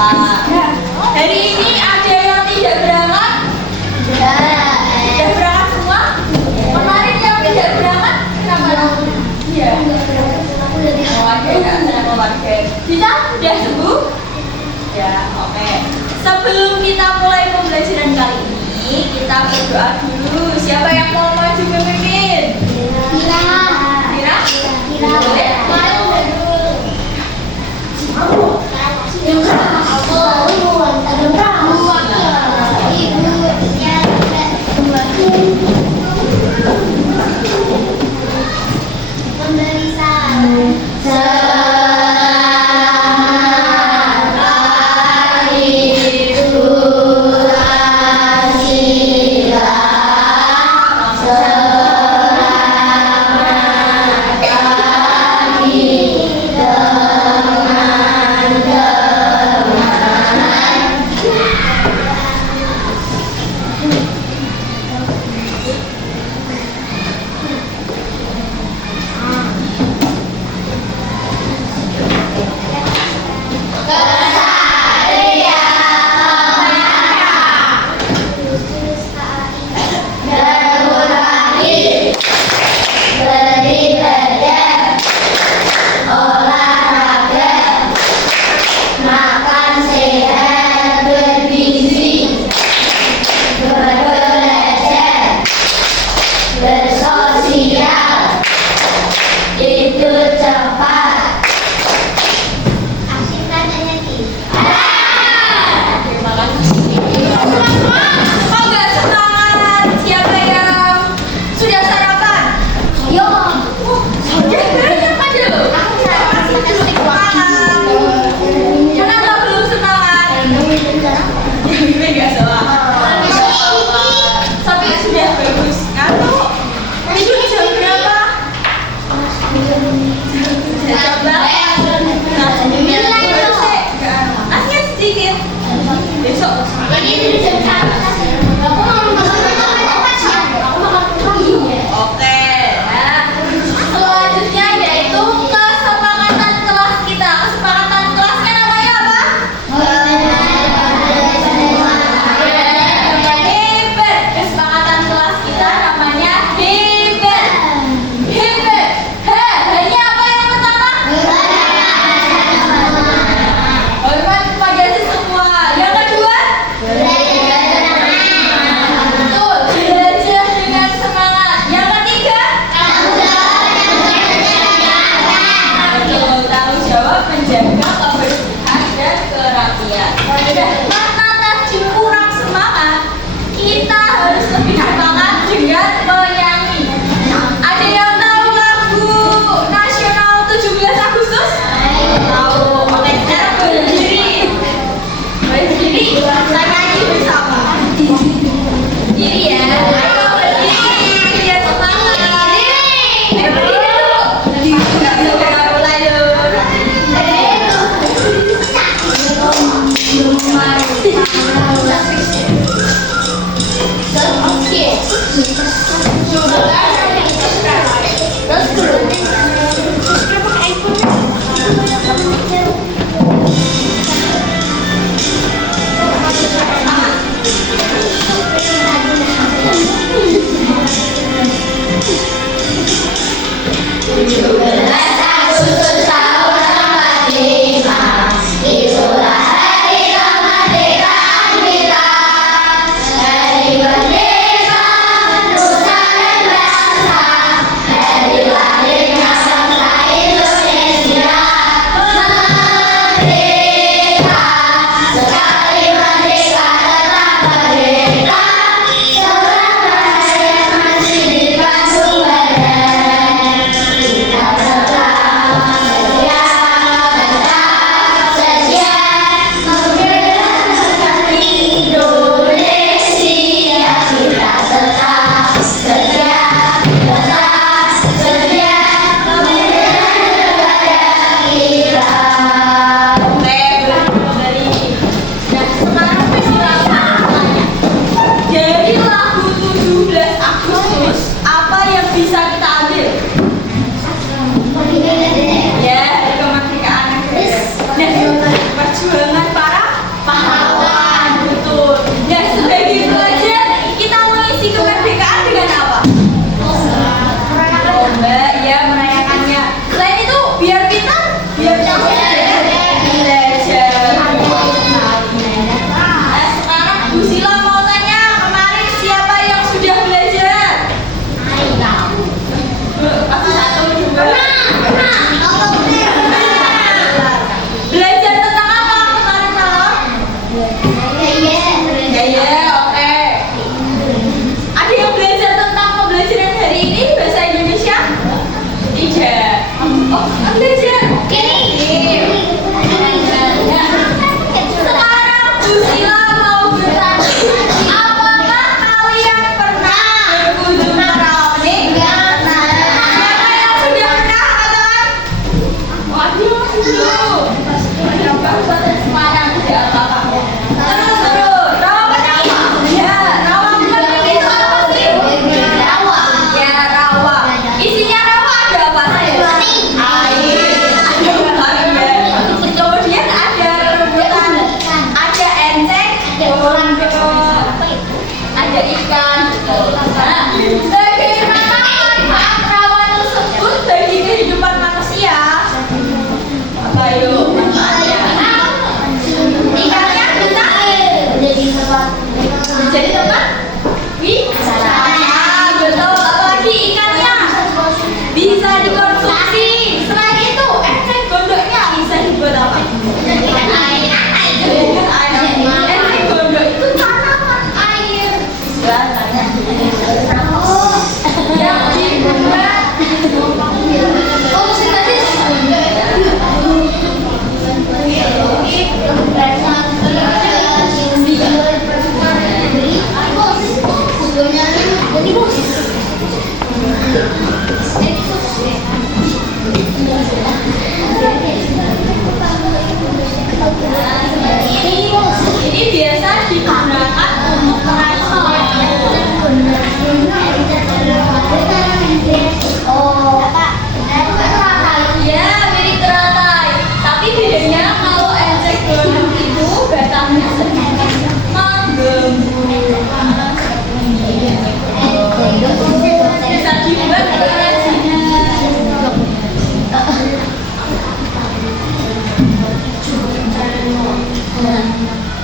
Bapak. Hari ini ada yang tidak berangkat? Sudah berangkat semua? Kemarin yang tidak berangkat? Kenapa? Iya. Keluarga ya, sama keluarga. Kita sudah sembuh? Ya, oke. Sebelum kita mulai pembelajaran kali ini, kita berdoa dulu. Siapa yang mau maju memimpin? Kira? Boleh?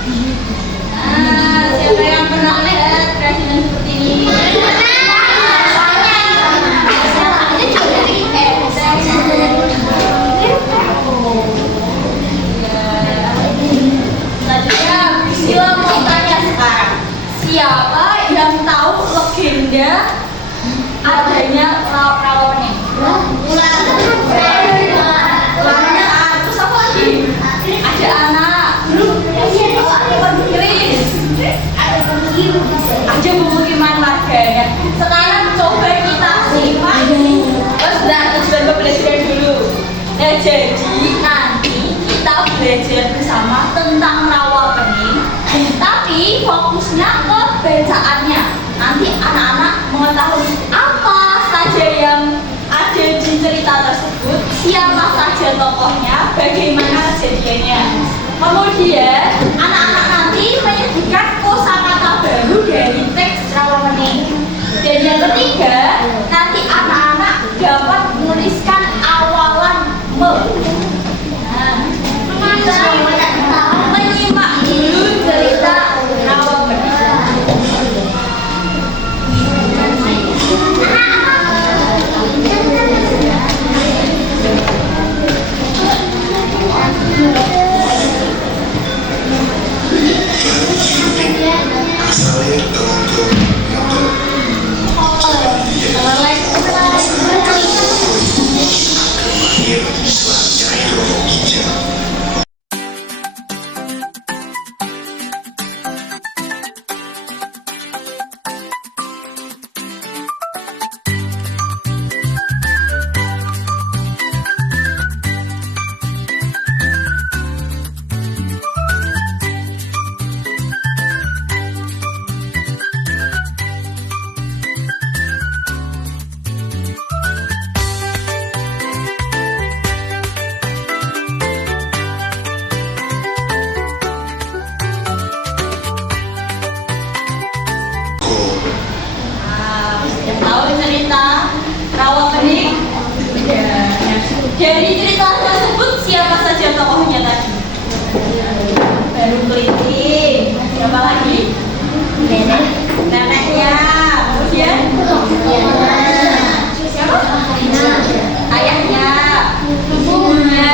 Nah, siapa yang pernah lihat kerajinan seperti ini? Selanjutnya, Priscilla mau tanya sekarang, siapa yang tahu legenda adanya rawa ini? Terus apa lagi? Ada anak, Chris, ada pemukiman warganya. Sekarang coba kita simak. Sudah belajar dulu. Nah, jadi nanti kita belajar bersama tentang rawa pening. Tapi fokusnya ke bacaannya. Nanti anak-anak mengetahui apa saja yang ada di cerita tersebut, siapa saja tokohnya, bagaimana kejadiannya. Kemudian anak-anak nanti menyebutkan kosakata baru dari teks rawa pening. Dan yang ketiga, nanti anak-anak dapat menuliskan awalan me. Nah, kita menyimak dulu cerita rawa pening. Dari cerita tersebut siapa saja tokohnya tadi? Baru Kelinci. Siapa lagi? Neneknya. Kemudian siapa? Ayahnya. Ibunya.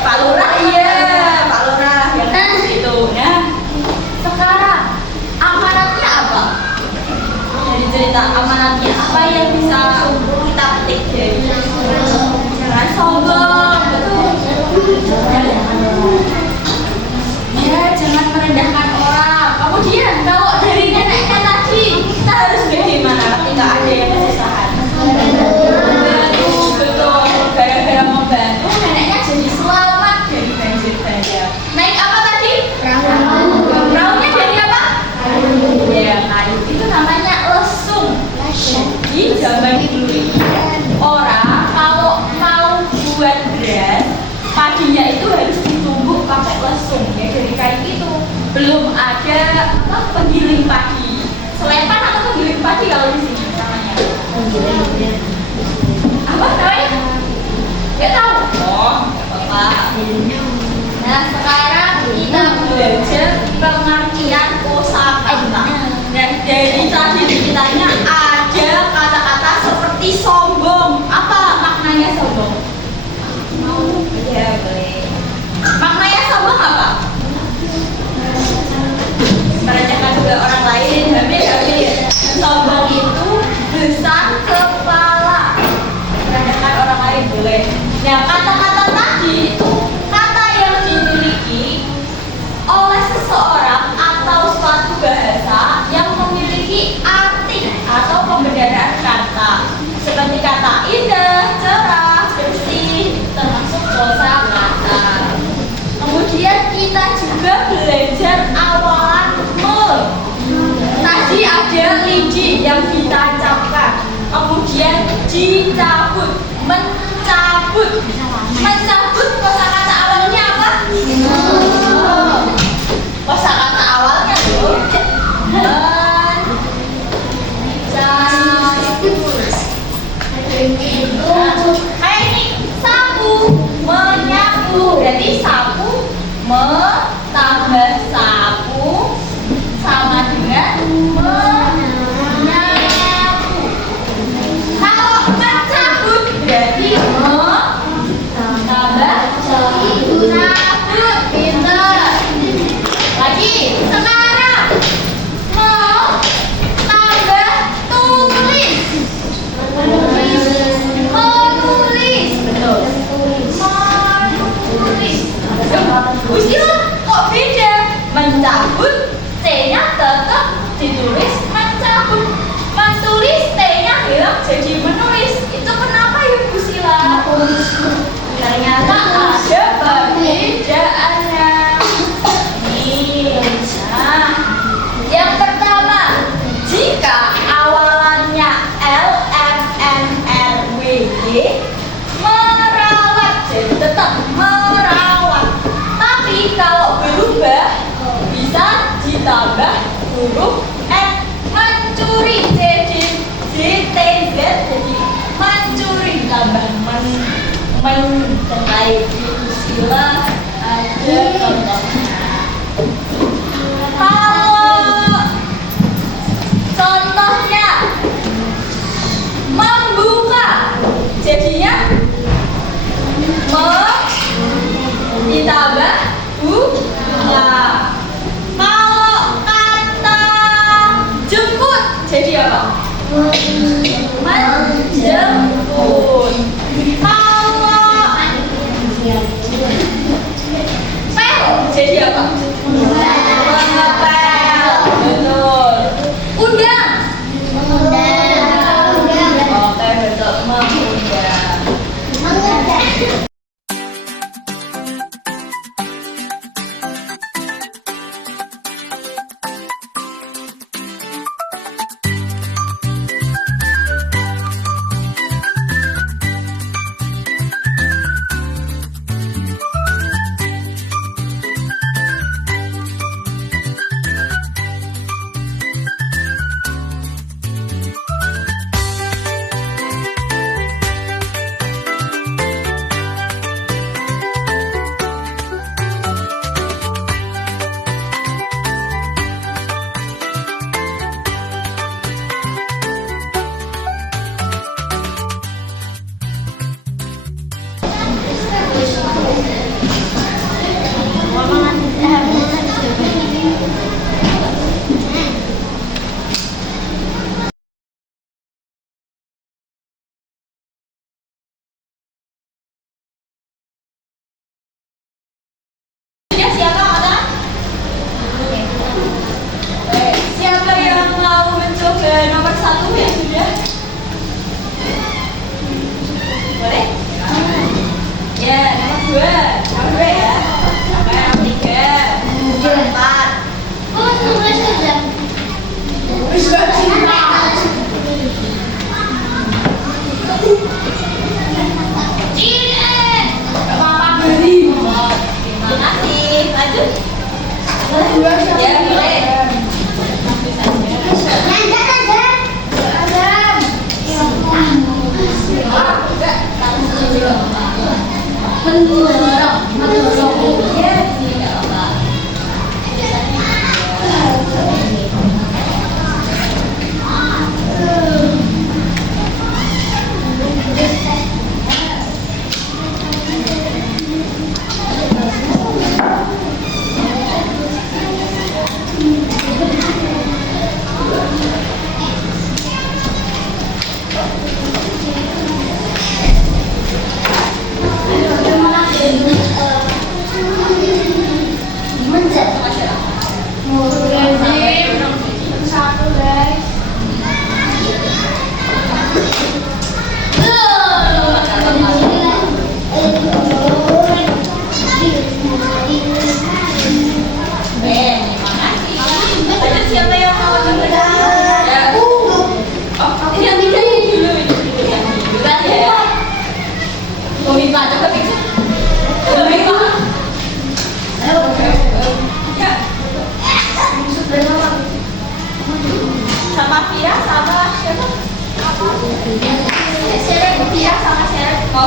Pak Lurah, iya. Pak Lurah yang itu. Nah, sekarang amanatnya apa? Dari cerita amanatnya apa yang bisa kita petik dari jangan sombong, betul. Ya, jangan merendahkan orang. Kemudian kalau dari neneknya tadi, kita harus bagaimana ketika ada yang kesusahan? Betul. Gara-gara membantu, neneknya jadi selamat dari banjir bandang. Naik apa tadi? Perahu. Perahunya dari apa? Ya, kayu. Itu namanya lesung. Di zaman dulu ini, orang kalau mau buat beras, padinya itu harus ditumbuk pakai lesung ya, dari kayu itu. Belum ada penggiling padi. Selepan atau penggiling padi kalau di sini namanya? Apa namanya? Nggak tahu. Oh, nggak apa-apa. Nah, sekarang kita belajar pengertian kosakata. Dan dari tadi ceritanya ada kata-kata seperti sombong. Apa maknanya sombong? Ya, boleh. Maknanya sombong apa? Merendahkan juga orang lain. Hamil. Sombong itu besar kepala. Merendahkan orang lain boleh. Nah, kata-kata tadi itu kata yang dimiliki oleh seseorang atau suatu bahasa yang memiliki arti atau pembenaran kata, seperti kata indah, cerah, bersih, termasuk kosakata. Kemudian kita juga belajar awalan me. Tadi ada liji yang ditancapkan, kemudian dicabut, mencabut. Mencabut kosakata awalnya apa? Kosakata awalnya kayak ini sapu, menyapu. Berarti sapu Me tambah sapu sama dengan menyapu. Kalau mencabut berarti me tambah cabut. Pinter. Lagi. Sekarang me tambah tulis. Menulis. Betul. Menulis. Usilah kok beda? Mencabut C-nya tetap ditulis mencabut. Menulis T-nya hilang jadi menulis. Itu kenapa ya Bu Sila? Ternyata ada perbedaannya. Nih. Nah, yang pertama, jika awalannya L, M, N, R, W, Y, merawat jadi tetap merawat. Tapi kalau berubah bisa ditambah huruf N, mencuri jadi ZTZ jadi mencuri tambah mengenai sila ada contohnya. Kalau contohnya membuka jadinya ditambah buka. Kalau kata jemput jadi apa? Menjemput. Kalau pel jadi apa? Mengepel. Betul. Undang. Oke, betul. Mengundang. Nomor 1 ya sudah. Boleh? Ya, nomor 2. Nomor 2 ya. Sampai nomor 3. Nomor 4. Oh, nomor 3. Terima kasih. Lanjut. Ya, boleh. Mau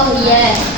Oh iya.